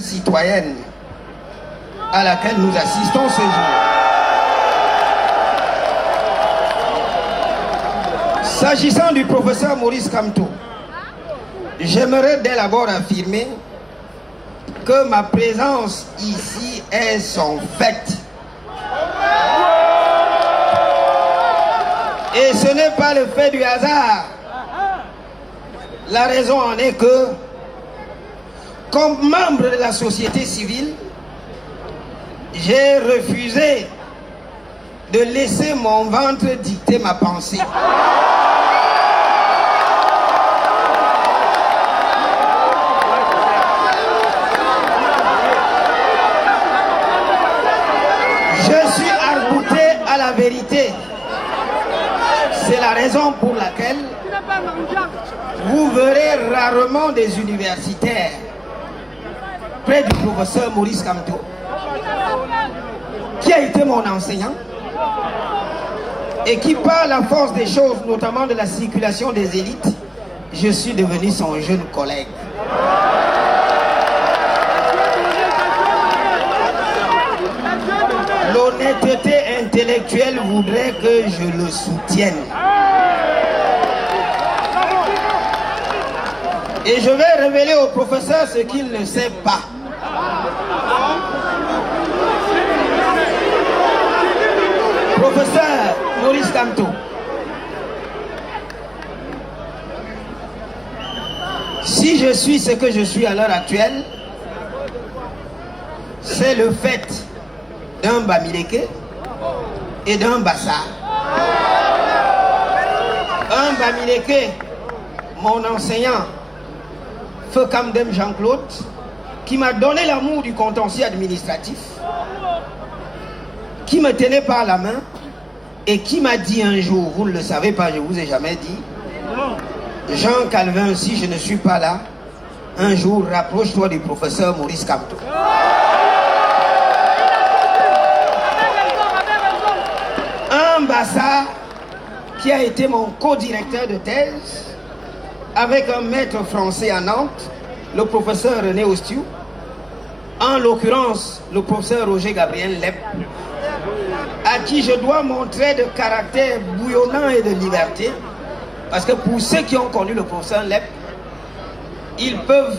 citoyenne à laquelle nous assistons ce jour. S'agissant du professeur Maurice Kamto, j'aimerais dès l'abord affirmer que ma présence ici est son fait. Et ce n'est pas le fait du hasard. La raison en est que, comme membre de la société civile, j'ai refusé de laisser mon ventre dicter ma pensée. Je suis arc-bouté à la vérité. C'est la raison pour laquelle vous verrez rarement des universitaires près du professeur Maurice Kamto, qui a été mon enseignant et qui, par la force des choses, notamment de la circulation des élites, je suis devenu son jeune collègue. L'honnêteté intellectuelle voudrait que je le soutienne. Et je vais révéler au professeur ce qu'il ne sait pas. Professeur Maurice Kamto, si je suis ce que je suis à l'heure actuelle, c'est le fait d'un Bamileke et d'un Bassa. Un Bamileke, mon enseignant, Feu Kamdem Jean-Claude, qui m'a donné l'amour du contentieux administratif, qui me tenait par la main et qui m'a dit un jour, vous ne le savez pas, je ne vous ai jamais dit, Jean Calvin, si je ne suis pas là, un jour rapproche-toi du professeur Maurice Kamto. Un Bassa qui a été mon co-directeur de thèse avec un maître français à Nantes, le professeur René Ostiou, en l'occurrence le professeur Roger Gabriel Lep, à qui je dois mon trait de caractère bouillonnant et de liberté, parce que pour ceux qui ont connu le professeur Lep, ils peuvent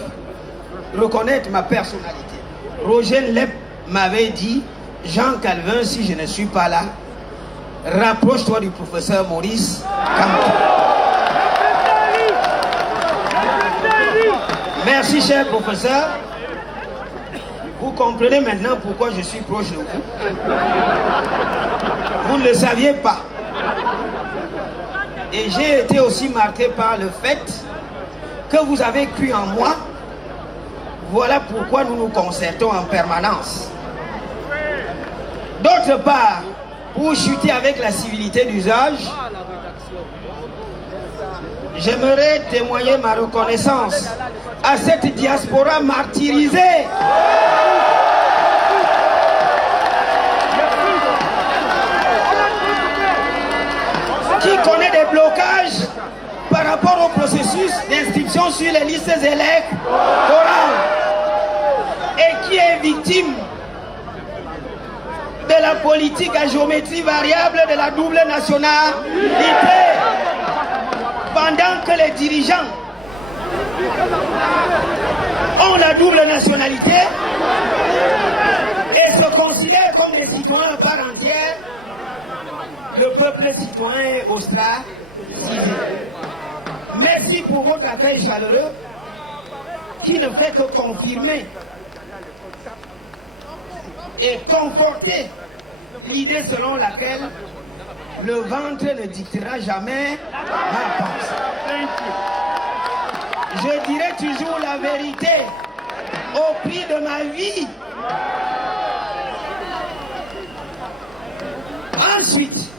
reconnaître ma personnalité. Roger Lep m'avait dit, Jean Calvin, si je ne suis pas là, rapproche-toi du professeur Maurice Kamto. Merci, cher professeur. Vous comprenez maintenant pourquoi je suis proche de vous. Vous ne le saviez pas. Et j'ai été aussi marqué par le fait que vous avez cru en moi. Voilà pourquoi nous nous concertons en permanence. D'autre part, pour chuter avec la civilité d'usage, j'aimerais témoigner ma reconnaissance à cette diaspora martyrisée qui connaît des blocages par rapport au processus d'inscription sur les listes électorales et qui est victime de la politique à géométrie variable de la double nationalité, pendant que les dirigeants ont la double nationalité et se considèrent comme des citoyens à part entière. Le peuple citoyen est ostracisé. Merci pour votre accueil chaleureux qui ne fait que confirmer et conforter l'idée selon laquelle le ventre ne dictera jamais ma pensée. Je dirai toujours la vérité au prix de ma vie. Ensuite,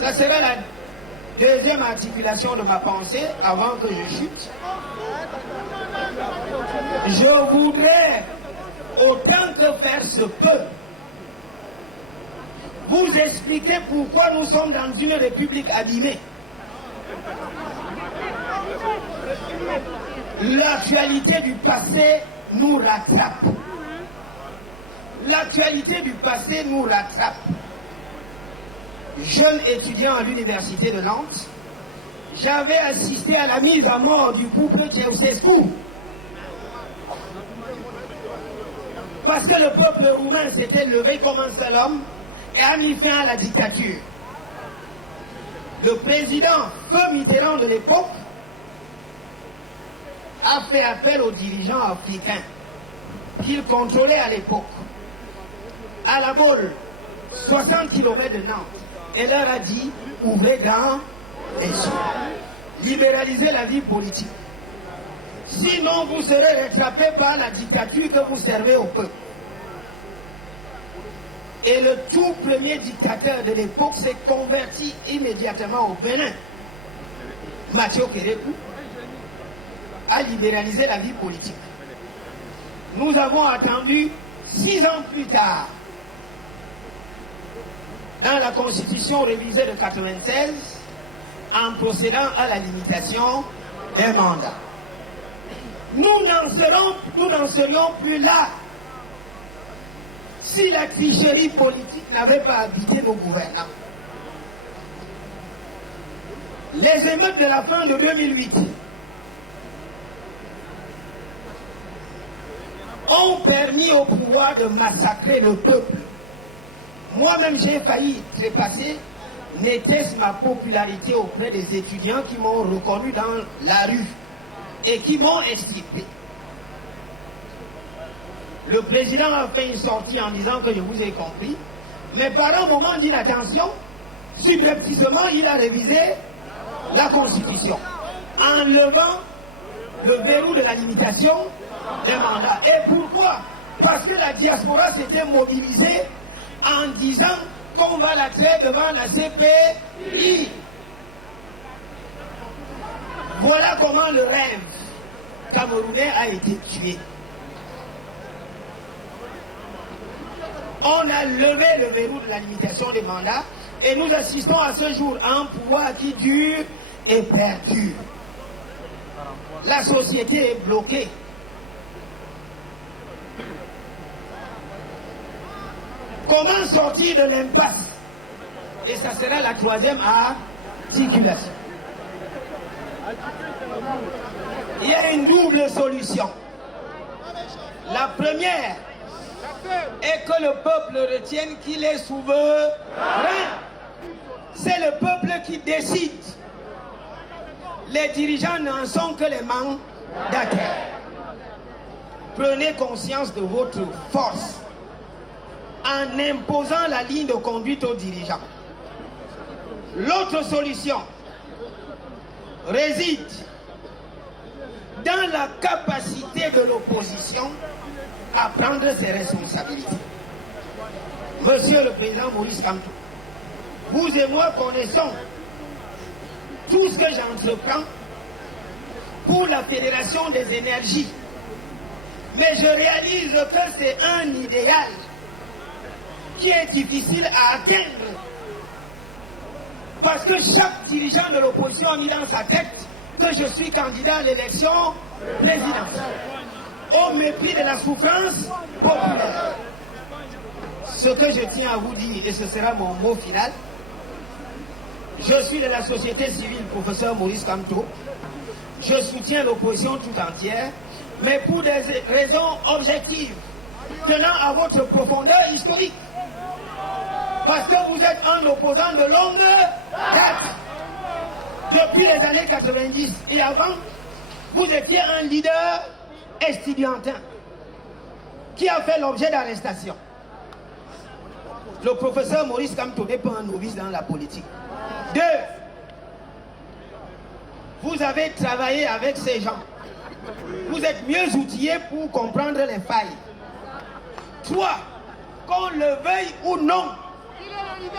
ça sera la deuxième articulation de ma pensée avant que je chute. Je voudrais, autant que faire se peut, vous expliquer pourquoi nous sommes dans une république abîmée. L'actualité du passé nous rattrape. L'actualité du passé nous rattrape. Jeune étudiant à l'université de Nantes, j'avais assisté à la mise à mort du couple Ceausescu. Parce que le peuple roumain s'était levé comme un seul homme et a mis fin à la dictature. Le président Feu Mitterrand de l'époque a fait appel aux dirigeants africains qu'il contrôlait à l'époque, à La Baule, 60 km de Nantes, et leur a dit, ouvrez grand les yeux, libéralisez la vie politique. Sinon, vous serez rattrapés par la dictature que vous servez au peuple. Et le tout premier dictateur de l'époque s'est converti immédiatement au Bénin. Mathieu Kérékou a libéralisé la vie politique. Nous avons attendu 6 ans plus tard, dans la constitution révisée de 1996, en procédant à la limitation des mandats. Nous n'en serions plus là si la tricherie politique n'avait pas habité nos gouvernants. Les émeutes de la fin de 2008 ont permis au pouvoir de massacrer le peuple. Moi-même, j'ai failli trépasser, n'était-ce ma popularité auprès des étudiants qui m'ont reconnu dans la rue et qui m'ont extirpé. Le président a fait une sortie en disant que je vous ai compris, mais par un moment d'inattention, subrepticement, il a révisé la Constitution, en levant le verrou de la limitation des mandats. Et pourquoi? Parce que la diaspora s'était mobilisée en disant qu'on va la traiter devant la CPI. Voilà comment le rêve camerounais a été tué. On a levé le verrou de la limitation des mandats et nous assistons à ce jour à un pouvoir qui dure et perdure. La société est bloquée. Comment sortir de l'impasse? Et ça sera la troisième articulation. Il y a une double solution. La première est que le peuple retienne qu'il est souverain. C'est le peuple qui décide. Les dirigeants n'en sont que les mandataires. Prenez conscience de votre force en imposant la ligne de conduite aux dirigeants. L'autre solution réside dans la capacité de l'opposition à prendre ses responsabilités. Monsieur le Président Maurice Kamto, vous et moi connaissons tout ce que j'entreprends pour la Fédération des énergies. Mais je réalise que c'est un idéal qui est difficile à atteindre. Parce que chaque dirigeant de l'opposition a mis dans sa tête que je suis candidat à l'élection présidentielle, au mépris de la souffrance populaire. Ce que je tiens à vous dire, et ce sera mon mot final, je suis de la société civile, professeur Maurice Kamto. Je soutiens l'opposition tout entière, mais pour des raisons objectives, tenant à votre profondeur historique. Parce que vous êtes un opposant de longue date. Depuis les années 90 et avant, vous étiez un leader estudiantin qui a fait l'objet d'arrestation. Le professeur Maurice Kamto n'est pas un novice dans la politique. 2. Vous avez travaillé avec ces gens. Vous êtes mieux outillés pour comprendre les failles. 3. Qu'on le veuille ou non,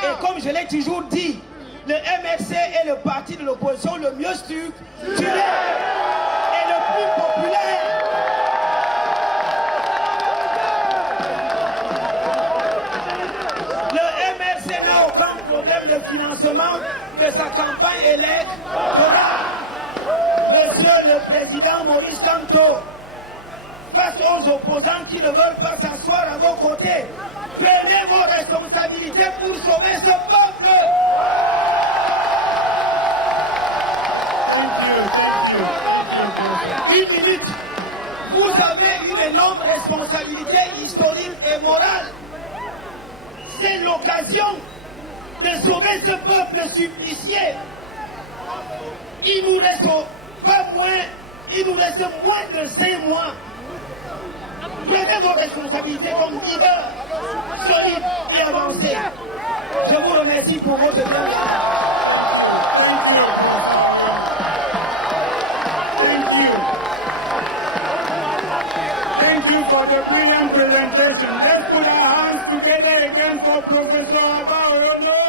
et comme je l'ai toujours dit, le MRC est le parti de l'opposition le mieux structuré et le plus populaire. Le MRC n'a aucun problème de financement de sa campagne électorale. Monsieur le président Maurice Kamto, face aux opposants qui ne veulent pas s'asseoir à vos côtés, prenez vos responsabilités pour sauver ce peuple. Une minute. Vous avez une énorme responsabilité historique et morale. C'est l'occasion de sauver ce peuple supplicié. Il nous reste moins de 5 mois. Prenez vos responsabilités comme leader solide et avancé. Je vous remercie pour votre bienvenue. Thank you for the brilliant presentation. Let's put our hands together again for Professor Abaoyono.